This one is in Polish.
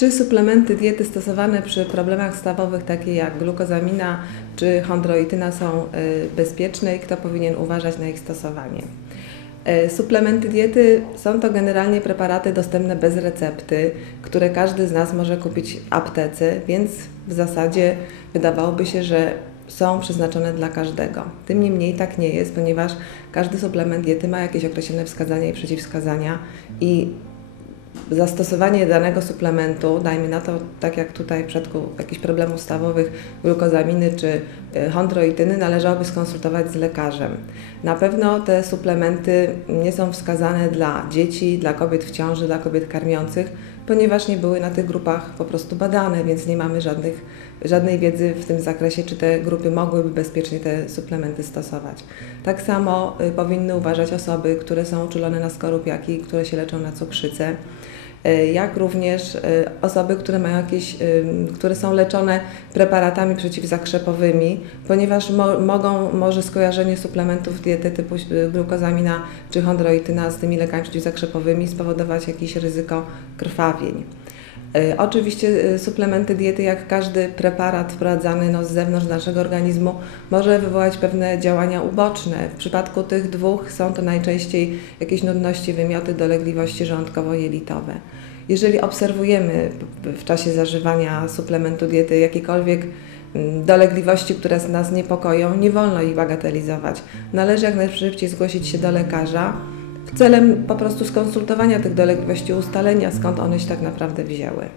Czy suplementy diety stosowane przy problemach stawowych, takie jak glukozamina czy chondroityna, są y, bezpieczne i kto powinien uważać na ich stosowanie? Y, Suplementy diety są to generalnie preparaty dostępne bez recepty, które każdy z nas może kupić w aptece, więc w zasadzie wydawałoby się, że są przeznaczone dla każdego. Tym niemniej tak nie jest, ponieważ każdy suplement diety ma jakieś określone wskazania i przeciwwskazania i zastosowanie danego suplementu, dajmy na to, tak jak tutaj w przypadku jakichś problemów stawowych, glukozaminy czy y, chondroityny, należałoby skonsultować z lekarzem. Na pewno te suplementy nie są wskazane dla dzieci, dla kobiet w ciąży, dla kobiet karmiących, ponieważ nie były na tych grupach po prostu badane, więc nie mamy żadnych, żadnej wiedzy w tym zakresie, czy te grupy mogłyby bezpiecznie te suplementy stosować. Tak samo y, powinny uważać osoby, które są uczulone na skorupiaki, które się leczą na cukrzycę jak również y, osoby, które mają jakieś, y, które są leczone preparatami przeciwzakrzepowymi, ponieważ mo, mogą, może skojarzenie suplementów diety typu glukozamina czy chondroityna z tymi lekami przeciwzakrzepowymi spowodować jakieś ryzyko krwawień. Y, Oczywiście y, suplementy diety, jak każdy preparat wprowadzany no, z zewnątrz naszego organizmu, może wywołać pewne działania uboczne. W przypadku tych dwóch są to najczęściej jakieś nudności, wymioty, dolegliwości żołądkowo-jelitowe. Jeżeli obserwujemy w- w czasie zażywania suplementu diety jakiekolwiek mm, dolegliwości, które nas niepokoją, nie wolno ich bagatelizować. Należy jak najszybciej zgłosić się do lekarza celem po prostu skonsultowania tych dolegliwości, ustalenia skąd one się tak naprawdę wzięły.